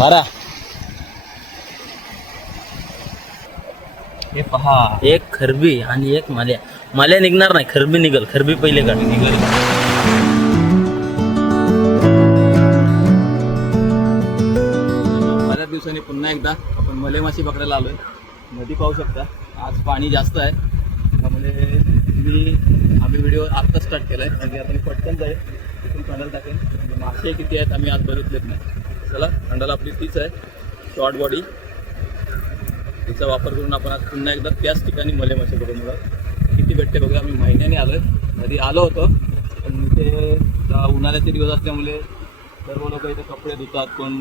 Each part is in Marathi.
मारा. हे पहा, एक खरबी आणि एक माल्या. माल्या निघणार नाही, खरबी निघल. खरबी पहिले काढ. निघाल. बऱ्याच दिवसांनी पुन्हा एकदा आपण मले माशी पकडायला आलोय. नदी पाहू शकता, आज पाणी जास्त आहे. त्यामुळे आम्ही व्हिडिओ आत्ता स्टार्ट केलाय आणि आता मी पटकन जाईल तिथून खंडाला टाकेन. मासे किती आहेत आम्ही आज बघितलेत नाही. चला, खंडाला आपली तीच आहे, शॉर्ट बॉडी. तिचा वापर करून आपण आज पुन्हा एकदा त्याच ठिकाणी मले मासे पकडून बघा किती भेटते बघा. आम्ही महिन्याने आलोय. कधी आलो होतो पण इथे उन्हाळ्याचे दिवस असल्यामुळे सर्व लोक इथे कपडे धुतात, कोण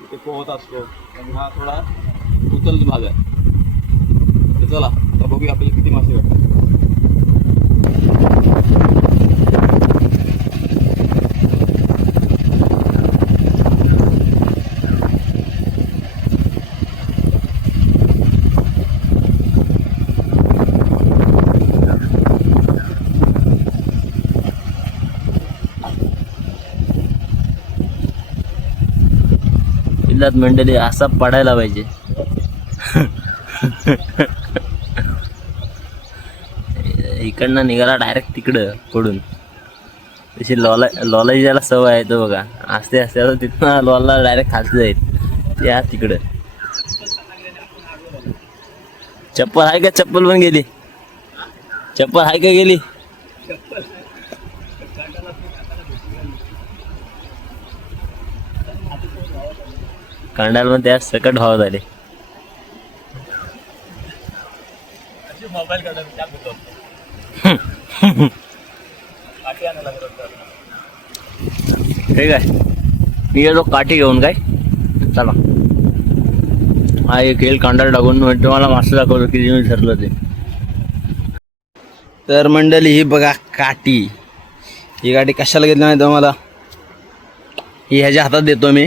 इथे पोहत असतो. त्यामुळे हा थोडा उचल भाग आहे. तर चला आता बघूया आपल्याला किती मासे भेटतात. इल्लात मंडळी असा पडायला पाहिजे. इकडनं निघाला डायरेक्ट तिकडं पडून. तशी लॉला ज्याला सवय आहे तो बघा, असते असते तिथनं लॉला डायरेक्ट खाली जाईल. त्या तिकडं चप्पल आहे का? चप्पल पण गेली. चप्पल आहे का? गेली. कांडाल पण त्या सकट भाव झाले. ठीक आहे, मी गेलो काठी घेऊन. काय चला, हा एक खेळ कांडाल टाकून तुम्हाला मासे दाखवतो किती मी ठरलं ते. तर मंडळी ही बघा काठी. ही काठी कशाला घेतली नाही तुम्हाला, ही ह्याच्या हातात देतो मी.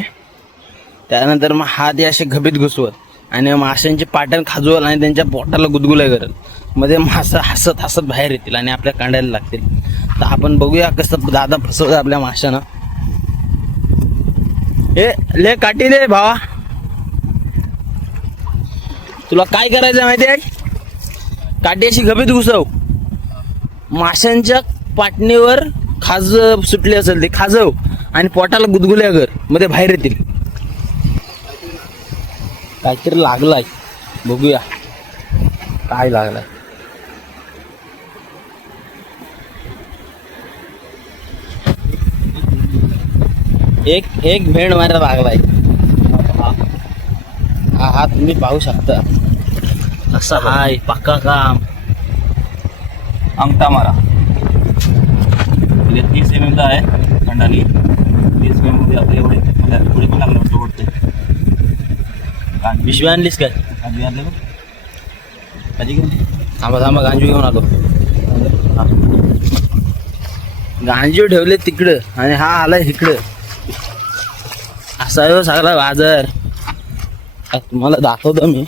त्यानंतर मग हात हे असे घबीत घुसवत आणि माशांचे पाटण खाजवल आणि त्यांच्या पोटाला गुदगुल्या करल. मध्ये मासा हसत हसत बाहेर येतील आणि आपल्या कांड्याला लागतील. तर आपण बघूया कसं दादा फसवतं आपल्या माशानं. हे ले काठी दे भावा. तुला काय करायचं माहिती आहे? काठी अशी घबीत घुसव, माशांच्या पाटणीवर खाज सुटली असेल ते खाजव आणि पोटाला गुदगुल्या कर, मध्ये बाहेर येतील. काहीतरी लागलाय, बघूया काय लागलाय. एक भेंड मारा लागलाय. हा तुम्ही पाहू शकता. असं हाय पक्का काम. अंगठा मारा. 30 mm चा आहे खंडाली. 30 mm मध्ये आपल्या एवढे पुढे पण लागलं वाटतं वाटते. पिशवी आणलीस काय? गांजू आणले बघ. कधी घेऊन थांबा थांबा, गांजू घेऊन आलो. गांजू ठेवले तिकडं आणि हा आलाय इकडं. असा आहे सगळा बाजार. तुम्हाला दाखवतो मी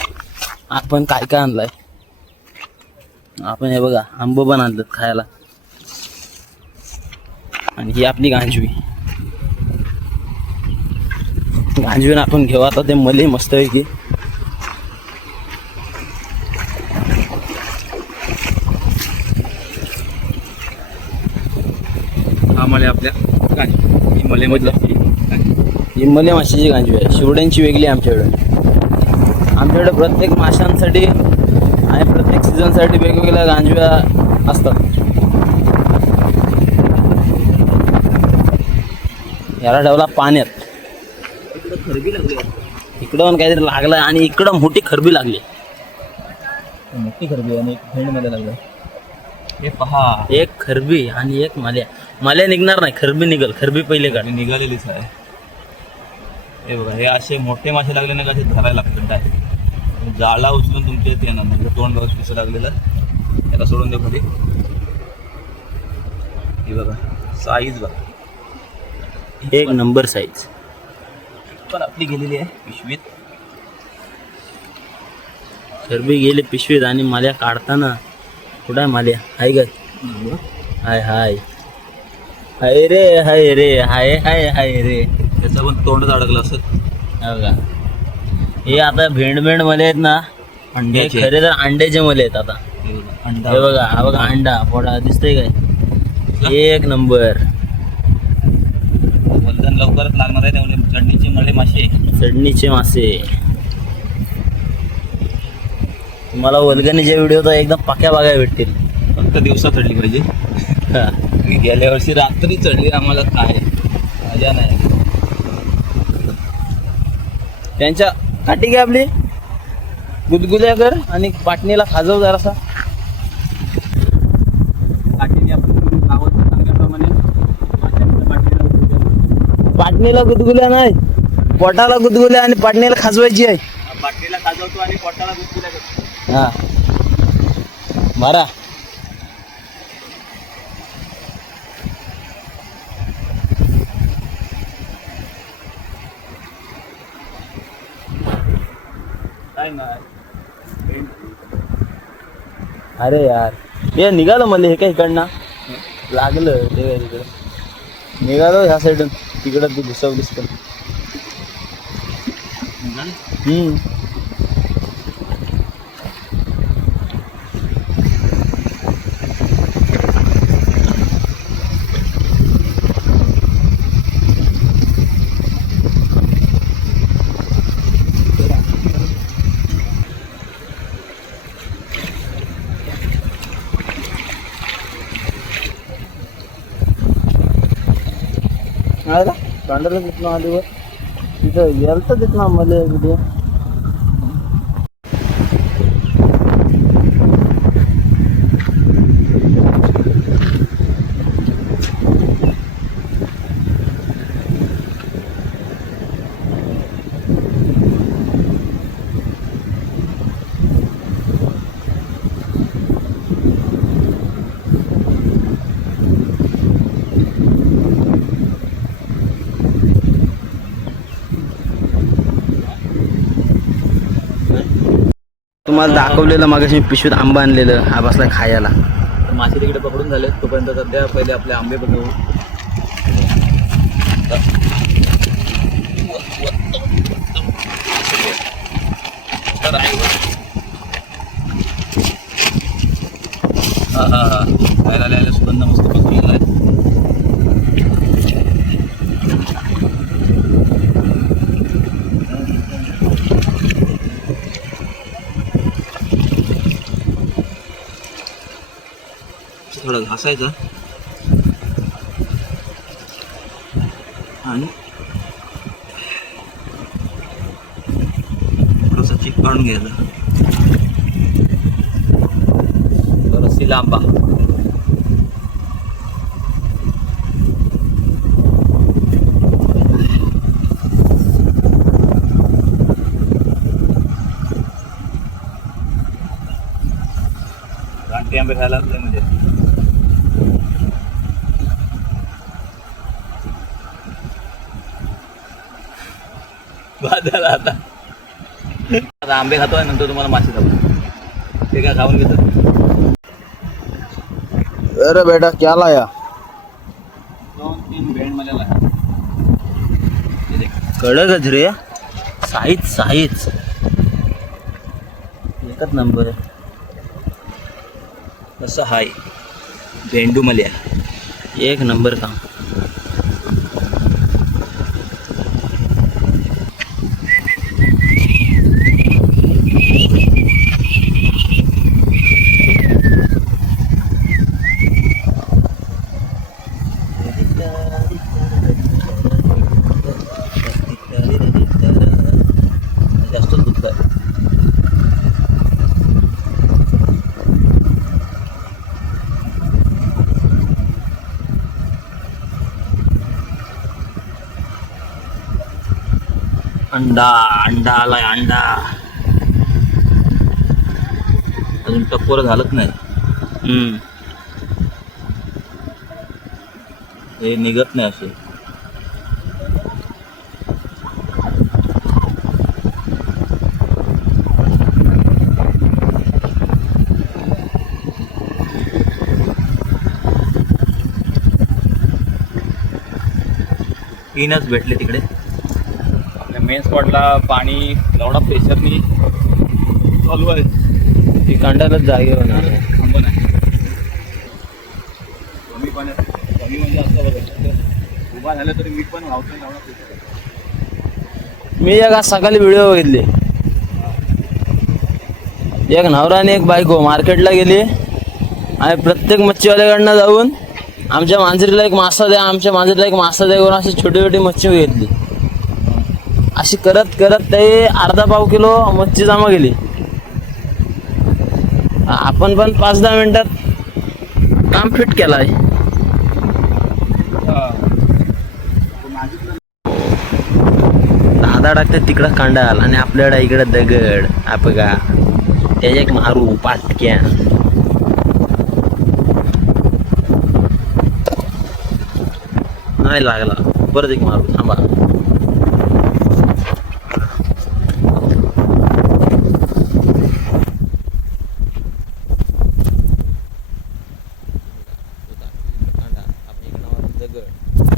आपण काय काय आणलाय. आपण हे बघा आंब पण आणलं खायला. आणि ही आपली गांजवी. गांजवीन आपण घेऊ आता ते मले मस्त आहे की. हा मले आपल्या गांजवी. मले मधलं ही मले माशाची गांजवी आहे. शिवड्यांची वेगळी आमच्याकडे प्रत्येक माशांसाठी आणि प्रत्येक सीझनसाठी वेगवेगळ्या गांजव्या असतात. याला ठेवला पाण्यात. खरबी लागली, इकडं पण काहीतरी लागलं आणि इकडं मोठी खरबी लागली. मोठी खरबी आणि एक भेंड मध्ये लागलं. हे पहा, एक खरबी आणि एक माल्या. माल्या निघणार नाही, खरबी निघल. खरबी पहिले काढ. निघालेलीच आहे. हे बघा, हे असे मोठे मासे लागले ना कसे धरायला लागतात. काय जाळा उचलून तुमच्या इथे येणार नाही. तोंड बघा कसं लागलेलं. त्याला सोडून देऊ खाली. हे बघा साईज बघा, एक नंबर साईज. पण आपली गेलेली आहे पिशवीत. खरबी गेली पिशवीत आणि माल्या काढताना कुठं आहे माल्या? हाय ग, हाय हाय हाय रे, हाय रे, हाय हाय हाय रे. त्याचं पण तोंडच अडकलं असत. हो का? हे आता भेंड मध्ये आहेत ना, हे अंड्याचे खरे तर अंड्याचे मले आहेत आता. अंडा हे बघा, हा बघा अंडा पोडा दिसतंय काय? एक नंबर. वजन लवकरच लागणार आहे त्यामुळे चढणीचे मळे मासे. चढणीचे मासे. तुम्हाला वल्गनीच्या व्हिडिओ तर एकदम पक्या बघायला भेटतील. फक्त दिवसा चढली पाहिजे. हा. मी गेल्या वर्षी रात्री चढली, आम्हाला काय मजा नाही. त्यांच्या काठी घ्या आपली, गुदगुल्या कर आणि पाटणीला खाजव जरासा. काठीने आपण नावात सांगल्याप्रमाणे माशांच्या पाठीला उतरवलं. पाटणीला गुदगुल्या नाही, पोटाला गुदगुल्या आणि पाटणीला खाजवायची आहे. पाठीला खाजवतो आणि पोटाला गुदगुल्या करतो. हा मारा. काय नाही. अरे यार, हे निघालं मला हे काय इकडनं लागलं ते तिकडं निघालो ह्या साईडून, तिकडं तू घुसवलीस पण. कांडाला तिथनं आलीवर तिथं गेलं तर तिथनं मला व्हिडिओ. तुम्हाला दाखवलेलं मागाशी पिशवीत आंबा आणलेलं, हा बसला खायला. मासे तिकडे पकडून झाले, तोपर्यंत सध्या पहिले आपले आंबे बघू. हा हा हा, खायला आलेला सुगंध मस्त पकडलेला आहे. थोडा घासायचा आणि थोडासा चीक काढून घ्यायचा. रस्सीला आंबा. गांठी आंबे खायला असले म्हणजे आता आता आंबे खातोय, नंतर तुम्हाला मासे खातो. ते काय खाऊन घेतो. अरे बेटा क्या लाया? 2-3 भेंड मला कडकच रे, साईज एकच नंबर. कसं हाय भेंडू मल्या, एक नंबर काम. जास्त दुखत आहे. अंडा आलाय अंडा. अजून टप्पोर झालंच नाही. हे निघत नाही असे. तीनच भेटले तिकडे. आपल्या मेन स्पॉटला पाणी एवढा प्रेशरनी चालू आहे ती कांडालाच जागे होणार आहे. थांब नाही कमी पाण्यात कमी म्हणजे असं बघा उभा झालं तरी मी पण लावतो एवढा प्रेशर आहे. मी एक आज सकाळी व्हिडिओ बघितली. एक नवरा आणि एक बायको मार्केटला गेली आणि प्रत्येक मच्छीवाल्याकडनं जाऊन आमच्या मांजरीला एक मासा द्या, आमच्या मांजरीला एक मासा द्या करून अशी छोटी छोटी मच्छी घेतली. अशी करत करत ते अर्धा पाव किलो मच्छी जमा केली. आपण पण 5-10 मिनिटात काम फिट केलाय. दादा टाकतात तिकडं कांडाल आणि आपल्याकडे इकडं दगड. आपगा त्याच्या एक मारू पाटक्या. नाही लागला, परत एक मारू. थांबा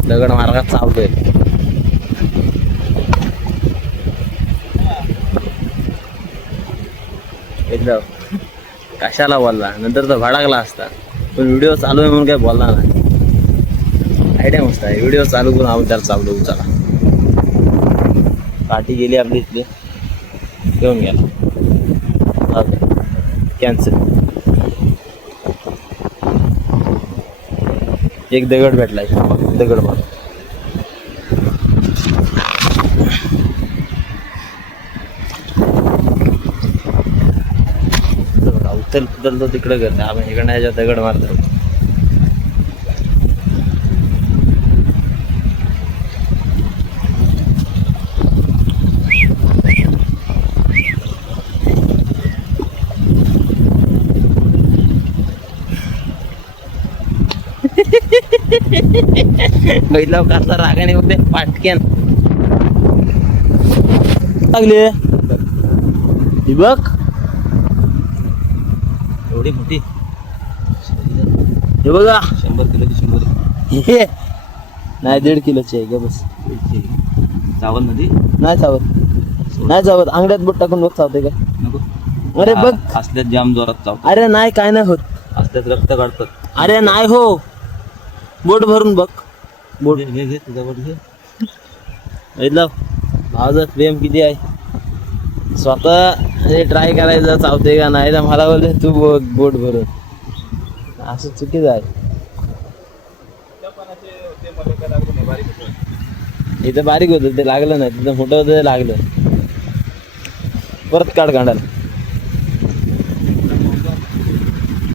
दगड मार्गात चालतोय. एकदम कशाला बोलला, नंतर तर भडाकला असता. पण व्हिडिओ चालू आहे म्हणून काय बोलला नाही. आयडिया मस्त आहे. व्हिडिओ चालू करून आपण त्याला चालू. चला पाठी गेली आपली इथली, घेऊन गेला. कॅन्सल. एक दगड भेटलाय, दगड मार. उचल तिकडे करते आपण इकडनं ह्याच्या दगड मारतो. पहिला कसा रागाने होते पाटक्यान लागले. बघ एवढी मोठी हे बघा 100 किलोची 100 हे नाही 1.5 किलोची आहे. बस चावल नदी नाही चावत, नाही चावत. अंगड्यात बोट टाकून बघ चावते का. नको. अरे बघ असल्यात जाम जोरात चावत. अरे नाही काय नाही होत. असल्यात रक्त काढतात. अरे नाही हो, बोट भरून बघ. बोट घे तुझा बोट घे. बघितलं भावाचं प्रेम किती आहे. स्वतः हे ट्राय करायचं चावते का नाही, तर मला बोलते तू बघ बोट भरून. असं चुकीचं आहे. इथं बारीक होतं ते लागलं नाही, तिथं मोठं होतं ते लागलं. परत काढ काढायला.